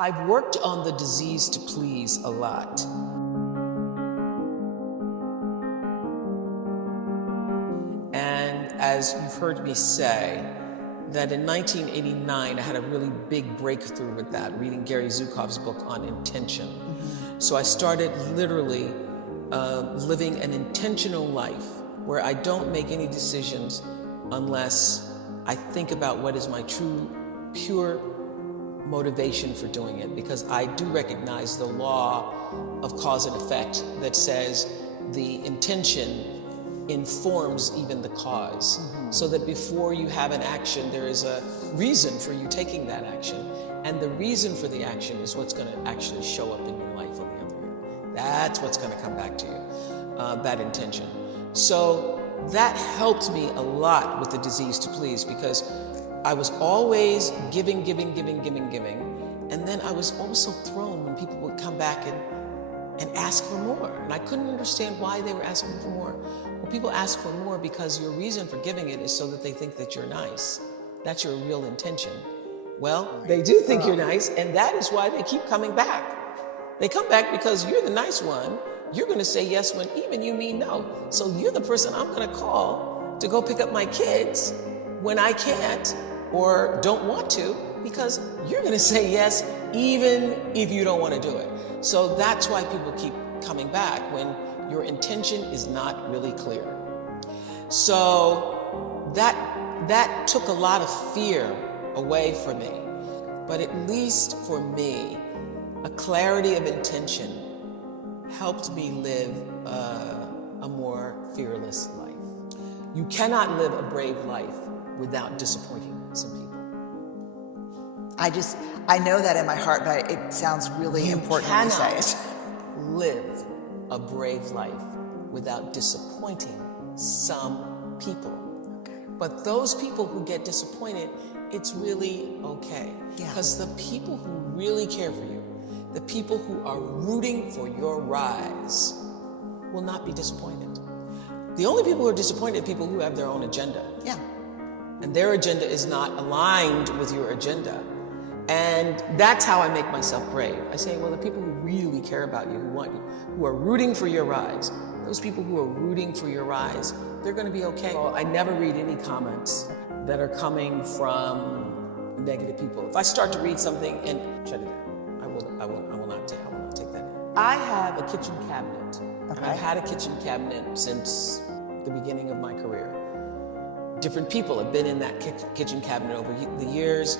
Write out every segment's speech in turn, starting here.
I've worked on the disease to please a lot. And as you've heard me say, that in 1989, I had a really big breakthrough with that, reading Gary Zukav's book on intention. So I started literally living an intentional life where I don't make any decisions unless I think about what is my true, pure motivation for doing it, because I do recognize the law of cause and effect that says the intention informs even the cause. So that before you have an action, there is a reason for you taking that action. And the reason for the action is what's going to actually show up in your life on the other end. That's what's going to come back to you, that intention. So that helped me a lot with the disease to please, because I was always giving. And then I was also thrown when people would come back and ask for more. And I couldn't understand why they were asking for more. Well, people ask for more because your reason for giving it is so that they think that you're nice. That's your real intention. Well, they do think you're nice, and that is why they keep coming back. They come back because you're the nice one. You're going to say yes when even you mean no. So you're the person I'm going to call to go pick up my kids when I can't or don't want to, because you're going to say yes even if you don't want to do it. So that's why people keep coming back, when your intention is not really clear. So that took a lot of fear away from me. But at least for me, a clarity of intention helped me live a more fearless life. You cannot live a brave life without disappointing some people. I know that in my heart, but it sounds really important when you say it. Live a brave life without disappointing some people. Okay. But those people who get disappointed, it's really okay. Because the people who really care for you, the people who are rooting for your rise, will not be disappointed. The only people who are disappointed are people who have their own agenda. Yeah. And their agenda is not aligned with your agenda. And that's how I make myself brave. I say, well, the people who really care about you, who want you, who are rooting for your rise, those people who are rooting for your rise, they're going to be okay. Well, I never read any comments that are coming from negative people. If I start to read something and shut it down, I will not take that in. I have a kitchen cabinet. Okay. I've had a kitchen cabinet since the beginning of my career. Different people have been in that kitchen cabinet over the years.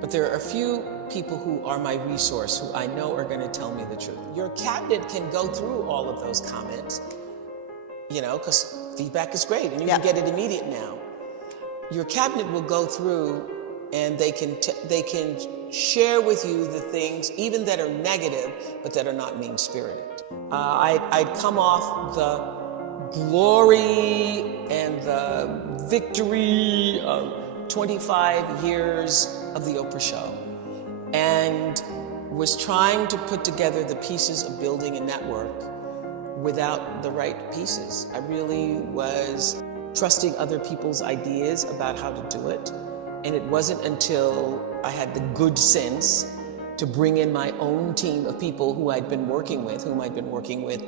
But there are a few people who are my resource, who I know are going to tell me the truth. Your cabinet can go through all of those comments, because feedback is great and you can get it immediate now. Your cabinet will go through and they can share with you the things, even that are negative, but that are not mean-spirited. I'd come off the glory and the victory of 25 years of the Oprah Show, and was trying to put together the pieces of building a network without the right pieces. I really was trusting other people's ideas about how to do it, and it wasn't until I had the good sense to bring in my own team of people whom I'd been working with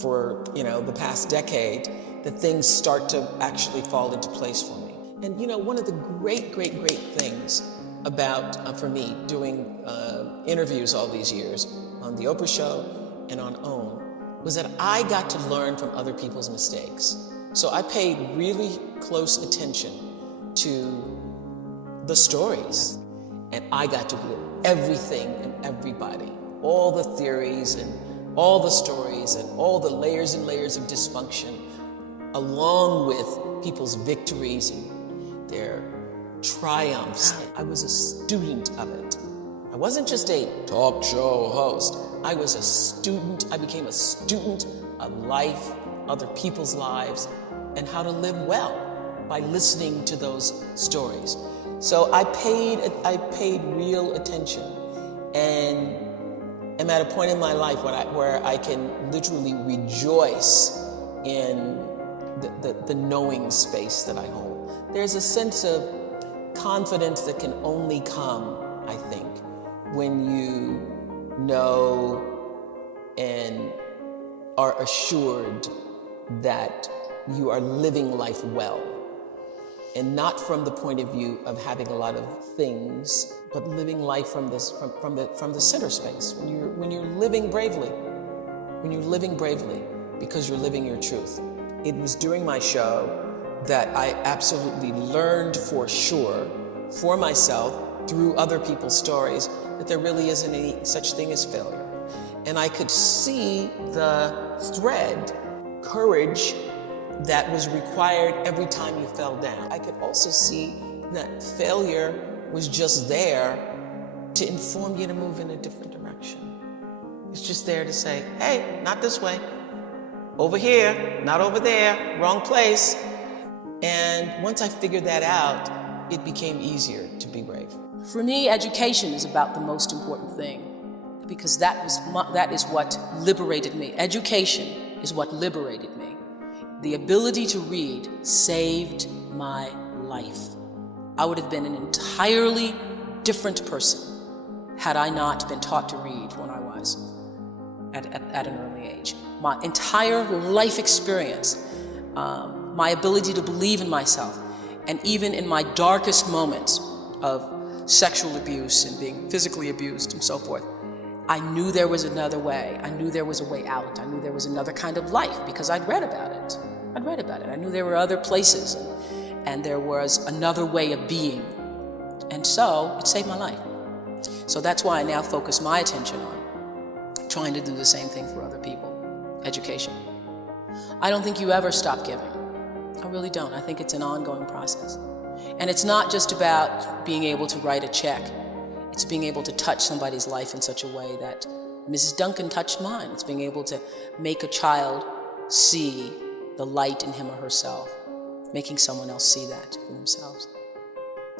for the past decade, that things start to actually fall into place for me. And one of the great things about, for me, doing interviews all these years on the Oprah Show and on OWN, was that I got to learn from other people's mistakes. So I paid really close attention to the stories, and I got to hear everything and everybody, all the theories and all the stories and all the layers and layers of dysfunction, along with people's victories and their triumphs. I was a student of it. I wasn't just a talk show host. I was a student. I became a student of life, other people's lives, and how to live well by listening to those stories. So I paid real attention, and am at a point in my life where I can literally rejoice in the knowing space that I hold. There's a sense of confidence that can only come, I think, when you know and are assured that you are living life well. And not from the point of view of having a lot of things, but living life from the center space. When you're living bravely, because you're living your truth. It was during my show that I absolutely learned for sure, for myself, through other people's stories, that there really isn't any such thing as failure. And I could see the thread, courage, that was required every time you fell down. I could also see that failure was just there to inform you to move in a different direction. It's just there to say, hey, not this way, over here, not over there, wrong place. And once I figured that out, it became easier to be brave. For me, education is about the most important thing, because that is what liberated me. Education is what liberated me. The ability to read saved my life. I would have been an entirely different person had I not been taught to read when I was at an early age. My entire life experience, my ability to believe in myself, and even in my darkest moments of sexual abuse and being physically abused and so forth, I knew there was another way. I knew there was a way out. I knew there was another kind of life because I'd read about it. I knew there were other places and there was another way of being. And so it saved my life. So that's why I now focus my attention on trying to do the same thing for other people. Education. I don't think you ever stop giving. I really don't. I think it's an ongoing process. And it's not just about being able to write a check. It's being able to touch somebody's life in such a way that Mrs. Duncan touched mine. It's being able to make a child see the light in him or herself, making someone else see that for themselves.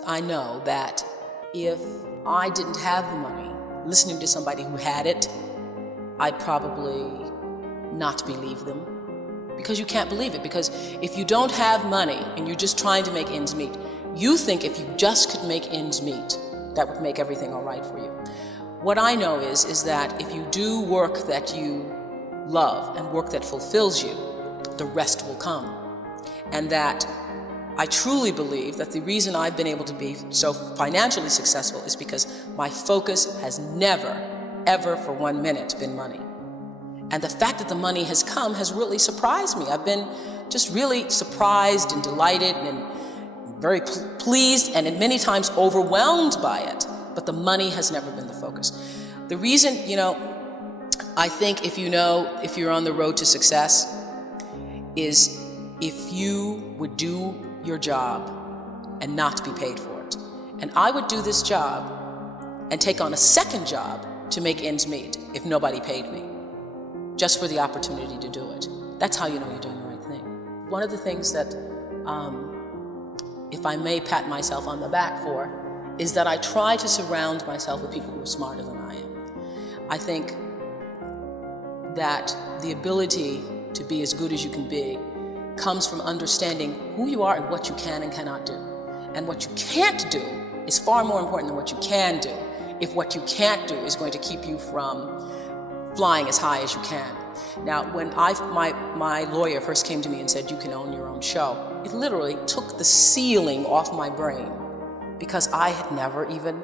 I know that if I didn't have the money, listening to somebody who had it, I'd probably not believe them. Because you can't believe it. Because if you don't have money and you're just trying to make ends meet, you think if you just could make ends meet, that would make everything all right for you. What I know is that if you do work that you love and work that fulfills you, the rest will come. And that I truly believe that the reason I've been able to be so financially successful is because my focus has never, ever for 1 minute been money. And the fact that the money has come has really surprised me. I've been just really surprised and delighted and very pleased and many times overwhelmed by it. But the money has never been the focus. The reason, I think if you're on the road to success, is if you would do your job and not be paid for it. And I would do this job and take on a second job to make ends meet if nobody paid me, just for the opportunity to do it. That's how you know you're doing the right thing. One of the things that, if I may pat myself on the back for, is that I try to surround myself with people who are smarter than I am. I think that the ability to be as good as you can be comes from understanding who you are and what you can and cannot do. And what you can't do is far more important than what you can do, if what you can't do is going to keep you from flying as high as you can. Now, when my lawyer first came to me and said, you can own your own show, it literally took the ceiling off my brain, because I had never even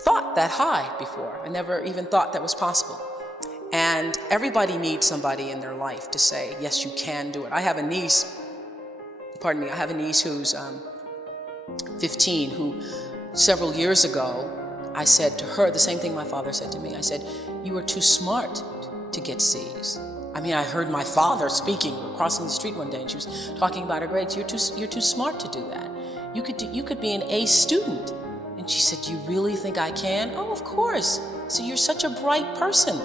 thought that high before. I never even thought that was possible. And everybody needs somebody in their life to say, yes, you can do it. I have a niece who's 15, who several years ago, I said to her the same thing my father said to me. I said, you are too smart to get C's. I mean, I heard my father speaking, crossing the street one day, and she was talking about her grades. You're too smart to do that. You could be an A student. And she said, do you really think I can? Oh, of course. So you're such a bright person.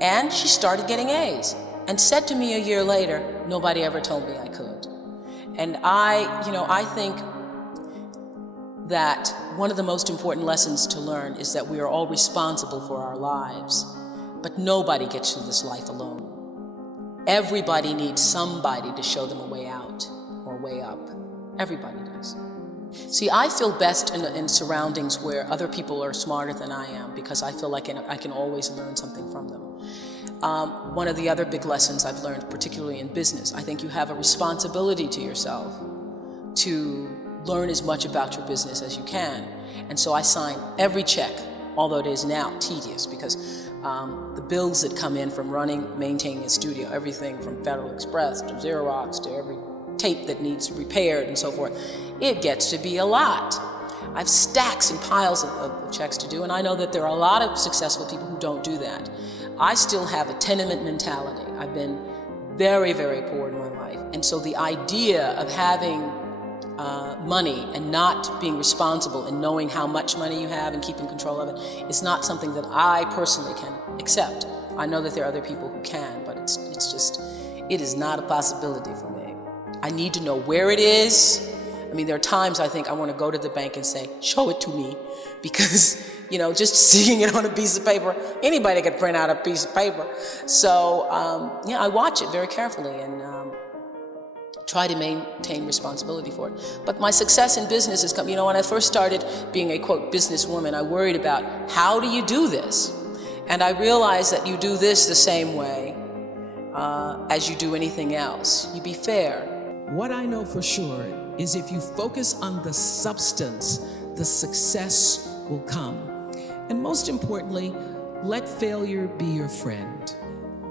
And she started getting A's and said to me a year later, nobody ever told me I could. And I think that one of the most important lessons to learn is that we are all responsible for our lives, but nobody gets through this life alone. Everybody needs somebody to show them a way out or a way up. Everybody does. See, I feel best in surroundings where other people are smarter than I am, because I feel like I can always learn something from them. One of the other big lessons I've learned, particularly in business, I think you have a responsibility to yourself to learn as much about your business as you can. And so I sign every check, although it is now tedious, because the bills that come in from maintaining a studio, everything from Federal Express to Xerox to every tape that needs repaired and so forth, it gets to be a lot. I have stacks and piles of checks to do, and I know that there are a lot of successful people who don't do that. I still have a tenement mentality. I've been very, very poor in my life, and so the idea of having money and not being responsible and knowing how much money you have and keeping control of it is not something that I personally can accept. I know that there are other people who can, but it is not a possibility for me. I need to know where it is. I mean, there are times I think I want to go to the bank and say, show it to me, because, just seeing it on a piece of paper, anybody could print out a piece of paper. So, I watch it very carefully and try to maintain responsibility for it. But my success in business has come, when I first started being a, quote, businesswoman, I worried about, how do you do this? And I realized that you do this the same way as you do anything else. You be fair. What I know for sure is if you focus on the substance, the success will come. And most importantly, let failure be your friend.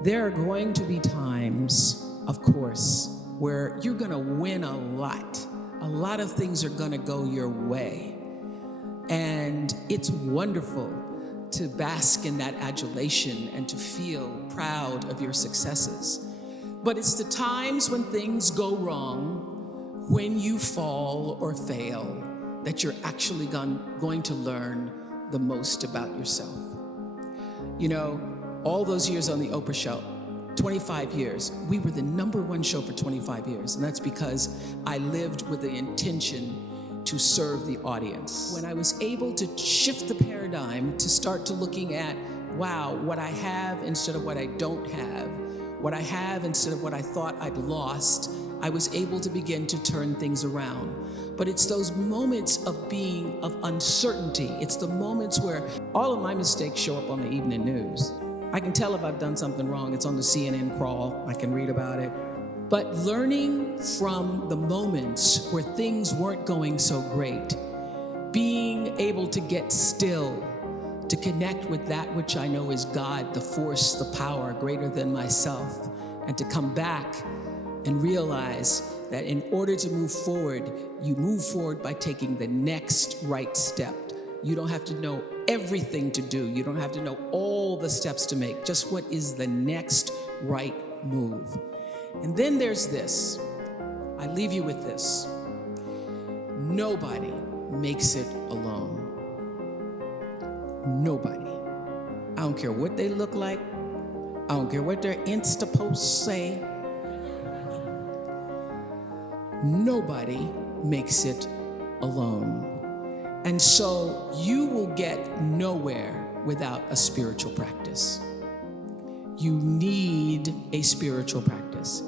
There are going to be times, of course, where you're gonna win a lot. A lot of things are gonna go your way. And it's wonderful to bask in that adulation and to feel proud of your successes. But it's the times when things go wrong, when you fall or fail, that you're actually going to learn the most about yourself. All those years on the Oprah Show, 25 years, we were the #1 show for 25 years. And that's because I lived with the intention to serve the audience. When I was able to shift the paradigm to start to looking at, wow, what I have instead of what I don't have, what I have instead of what I thought I'd lost, I was able to begin to turn things around. But it's those moments of uncertainty. It's the moments where all of my mistakes show up on the evening news. I can tell if I've done something wrong. It's on the CNN crawl. I can read about it. But learning from the moments where things weren't going so great, being able to get still, to connect with that which I know is God, the force, the power greater than myself, and to come back and realize that in order to move forward, you move forward by taking the next right step. You don't have to know everything to do. You don't have to know all the steps to make. Just what is the next right move. And then there's this. I leave you with this. Nobody makes it alone. Nobody. I don't care what they look like. I don't care what their Insta posts say. Nobody makes it alone. And so you will get nowhere without a spiritual practice. You need a spiritual practice.